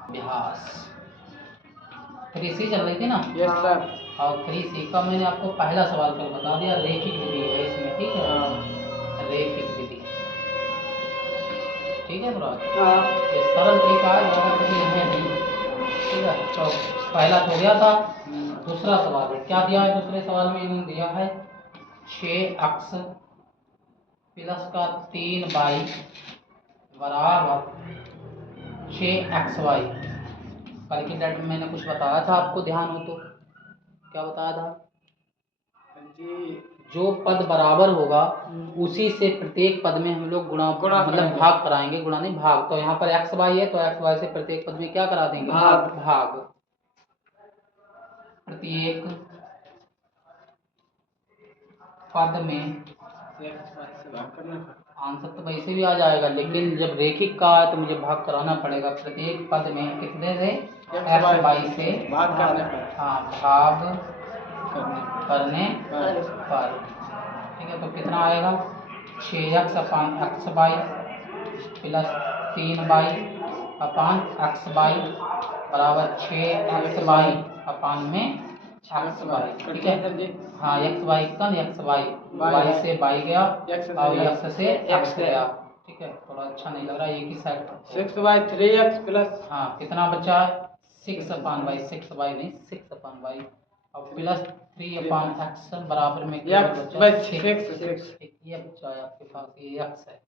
अभ्यास 3C चल रही थी ना। Yes sir. और 3C का मैंने आपको पहला सवाल कल बता दिया, रैखिक विधि है इसमें, ठीक है। रैखिक विधि, ठीक है मुराद। ये सरल तरीका है, ज़्यादा कठिन है नहीं, ठीक है। तो पहला तो हो गया था। दूसरा सवाल है, क्या दिया है दूसरे सवाल में? इन्होंने दिया है 6x प्लस का 3y बराबर 6xy। कल की डेट में मैंने कुछ बताया था आपको, ध्यान हो तो। क्या बताया था जी? जो पद बराबर होगा उसी से प्रत्येक पद में हम लोग गुणा मतलब भाग कराएंगे, गुणा नहीं भाग। तो यहाँ पर एक्स वाई है तो एक्स वाई से प्रत्येक पद में क्या करा देंगे? भाग। प्रत्येक पद में आंसर तो वैसे भी आ जाएगा, लेकिन जब रैखिक का है तो मुझे भाग कराना पड़ेगा। प्रत्येक पद में कितने से? एक्स वाई से भाग करने पर। हाँ, भाग करने पर, ठीक है। तो कितना आएगा? 6x अपान एक्स वाई प्लस 3y अपान एक्स वाई बराबर 6x वाई अपान में एक्स वाई, ठीक है। हाँ, एक्स वाई कन एक्स वाई, वाई से वाई गया और एक्स से एक्स गया, ठीक है। थोड़ा अच्छा नहीं लग रहा, एक ही साइड पर 6/3x प्लस, हाँ कितना बचा है? 6 अपान वाई, 6 वाई नहीं 6 अपान वाई और प्लस 3 अपान एक्स बराबर में क्या बचा? 6। ये बचा है आपके पास, ये एक्स है।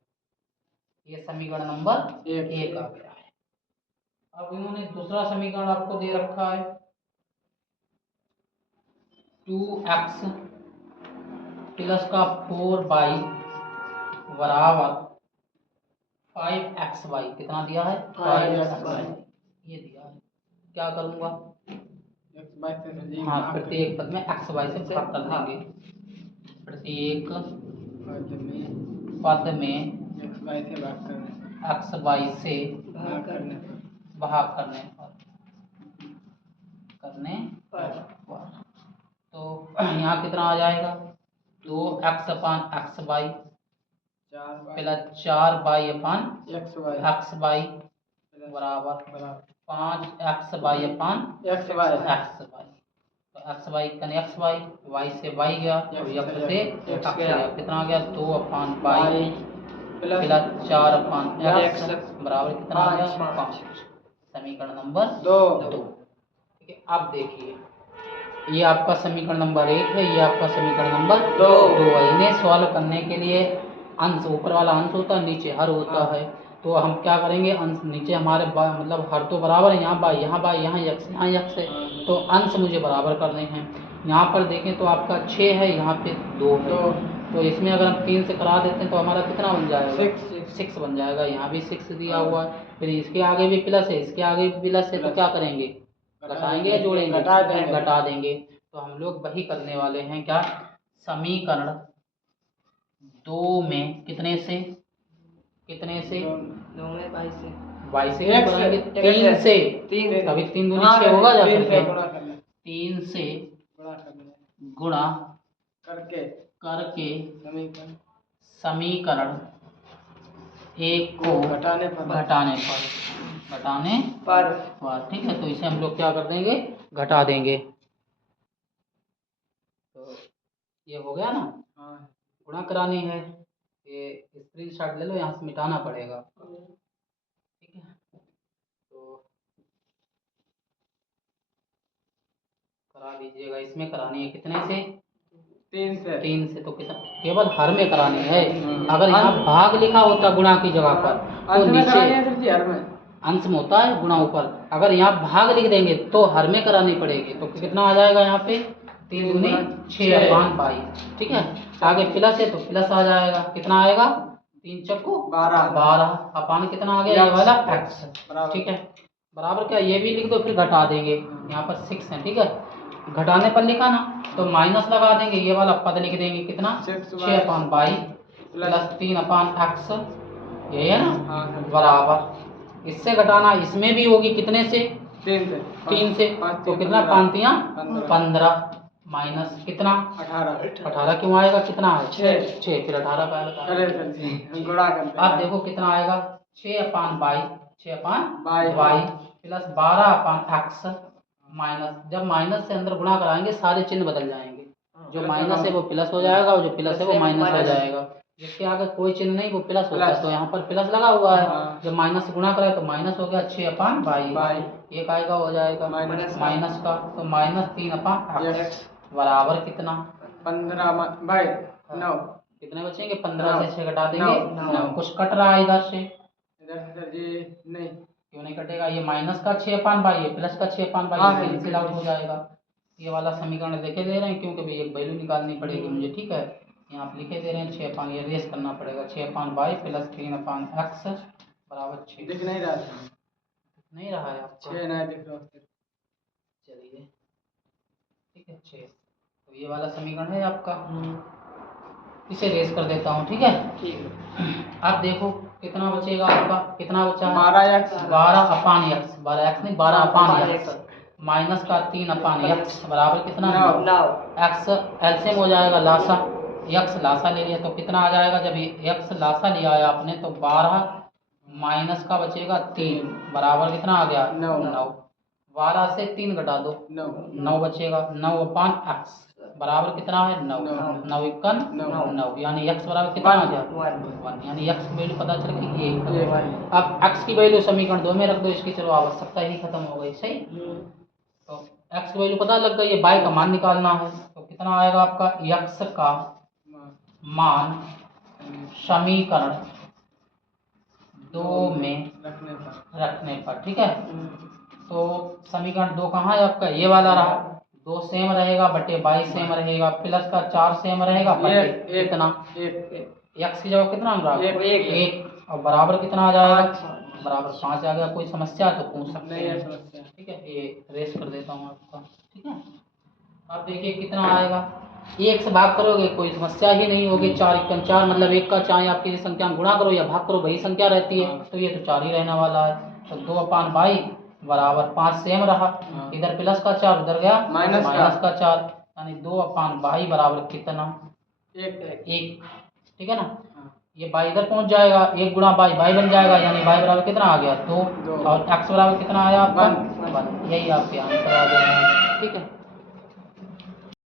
ये समीकरण नंबर 1 आ गया है। अब इन्होंने दूसरा समीकरण आपको दे रखा है 2x प्लस का 4y बराबर 5xy। कितना दिया है? 5xy। ये दिया है। क्या करूँगा? हाँ, प्रत्येक पद में एक्स वाई से भाग कर देंगे। प्रत्येक पद में एक्स वाई से भाग करने पर तो यहाँ कितना आ जाएगा? 2x अपान एक्स वाई प्लस 4y अपान एक्स वाई बराबर 5x वाई अपान एक्स वाई। तो एक्स वाई कन एक्स वाई, वाई से वाई गया और एक्स से एक्स गया। कितना आ गया? 2 अपान वाई प्लस 4 अपान एक्स बराबर कितना आ गया? 5। समीकरण नंबर 2, ठीक है। अब देखिए, ये आपका समीकरण नंबर 1 है, ये आपका समीकरण नंबर 2 है। इन्हें सॉल्व करने के लिए अंश, ऊपर वाला अंश होता है, नीचे हर होता है। तो हम क्या करेंगे? अंश नीचे हमारे मतलब हर तो बराबर है, यहाँ बाई यहाँ बाई, यहाँ यक्स यहाँ यक्स है, तो अंश मुझे बराबर करने हैं। यहाँ पर देखें तो आपका 6 है, यहाँ पे 2 है, तो इसमें अगर हम 3 से करा देते हैं तो हमारा कितना बन जाएगा? 6 बन जाएगा। यहाँ भी 6 दिया हुआ है, फिर इसके आगे भी प्लस है, इसके आगे भी प्लस है, तो क्या करेंगे? घटाएंगे या जोड़ेंगे? घटा देंगे। तो हम लोग वही करने वाले हैं। क्या? समीकरण 2 में कितने से 2 में 22 से 22 से क्यों करेंगे? 3 से, तभी 3 दूनी 6 होगा जा करके। 3 से गुणा करके समीकरण 1 को घटाने पर, ठीक है। तो इसे हम लोग क्या कर देंगे? घटा देंगे। तो ये हो गया ना। गुणा करानी है, ये स्क्रीनशॉट ले लो, यहाँ से मिटाना पड़ेगा, ठीक है। तो करा लीजिएगा। इसमें करानी है कितने से? 3 से। तो कितना? केवल हर में करानी है। अगर यहाँ भाग लिखा होता गुणा की जगह पर तो नीचे अंश में होता है गुणा ऊपर, अगर यहाँ भाग लिख देंगे तो हर में करानी पड़ेगी। तो कितना आ जाएगा यहाँ पे? 3 दूनी 6 अपान 22, ठीक है। आगे प्लस है तो प्लस आ जाएगा। कितना आएगा? 3 चक्कू 12 अपान कितना आ गया? ये वाला एक्स, ठीक है। बराबर क्या? ये भी लिख दो, फिर घटा देंगे। यहाँ पर 6 है, ठीक है। घटाने पर लिखा ना तो माइनस लगा देंगे, ये वाला पद लिख देंगे। कितना? 6 अपान 22 प्लस 3 अपान एक्स, ये है ना, बराबर। इससे घटाना इसमें भी होगी कितने से? 3 से। तो कितना? 5 15 माइनस कितना? 18 क्यों आएगा? कितना है? 6। फिर 18 का आएगा। अब देखो कितना आएगा? 6 अपान 22, 6 अपान Y वाई प्लस 12 अपान एक्स माइनस, जब माइनस से अंदर गुणा कराएंगे सारे चिन्ह बदल जाएंगे, जो प्लस माइनस है वो प्लस हो जाएगा और जो प्लस है वो माइनस हो जाएगा। जिसके आगे कोई चिन्ह नहीं वो प्लस होता है, तो यहाँ पर प्लस लगा हुआ है। जब माइनस से गुणा कराए तो माइनस हो गया 6 अपान वाई, एक आएगा हो जाएगा माइनस का, तो माइनस 3 अपान एक्स बराबर कितना 15 बाई 9। कितने बचेंगे? 15 से 6 घटा देंगे 9। कुछ कट रहा है इधर से? इधर से सर जी नहीं, क्यों नहीं कटेगा? ये माइनस का 6 अपान बाई है, प्लस का 6 अपान बाई हाँ, कैंसिल आउट हो जाएगा। ये वाला समीकरण देखे दे रहे हैं क्योंकि भाई एक वैल्यू निकालनी पड़ेगी मुझे, ठीक है। यहाँ आप लिखे दे रहे हैं 6 अपान, ये रेस करना पड़ेगा 6 अपान बाई प्लस 3 अपान एक्स बराबर 6। दिख नहीं रहा था, नहीं रहा है आपको? 6 नहीं दिख रहा। चलिए ठीक है 6, तो ये वाला समीकरण है आपका, इसे रेस कर देता हूँ, ठीक है। ठीक है, आप देखो कितना बचेगा आपका, कितना बचा है? 12x 12 अपान एक्स, 12x नहीं 12 अपान एक्स माइनस का 3 अपान एक्स बराबर कितना? 9। एक्स एलसीएम हो जाएगा लासा, एक्स लासा ले लिया तो कितना आ जाएगा? जब एक्स लासा लिया है आपने तो 12 माइनस का बचेगा 3 बराबर कितना आ गया? 9। 12 से 3 घटा दो 9 बचेगा, 9 अपान एक्स बराबर कितना है? 9। 9 इक्कन 9, यानी x बराबर कितना आ गया? 1, यानी x की वैल्यू पता चल गई 1। अब x की वैल्यू समीकरण 2 में रख दो, इसकी चलो आवश्यकता ही खत्म हो गई, सही। तो x की वैल्यू पता लग गई है, y का मान निकालना है, तो कितना आएगा आपका? x का मान समीकरण 2 में रखने पर, ठीक है। तो समीकरण 2 कहाँ है आपका? ये वाला रहा, 2 सेम रहेगा बटे 22 सेम रहेगा, प्लस का 4 सेम रहेगा बटे कितना? एक्स की जगह कितना रहा? 1 और बराबर कितना आ जाएगा? बराबर 5 आ गया। कोई समस्या तो पूछ सकते हैं, ठीक है। ये रेस कर देता हूँ आपका, ठीक है। आप देखिए कितना आएगा, 1 से भाग करोगे कोई समस्या ही नहीं होगी। 4 इक्कन 4, मतलब 1 का चाहे आप किसी संख्या में गुणा करो या भाग करो वही संख्या रहती है, तो ये तो 4 ही रहने वाला है। तो 2 अपान 22 बराबर 5 सेम रहा, इधर प्लस का 4 उधर गया माइनस का 4, यानी 2 अपान 22 बराबर कितना? 1, ठीक है ना। ये 22 इधर पहुंच जाएगा, 1 गुणा 22 22 बन जाएगा, यानी y बराबर कितना आ गया? 2 और x बराबर कितना आया आपका? 1। यही आपके आंसर आ जाएगा, ठीक है।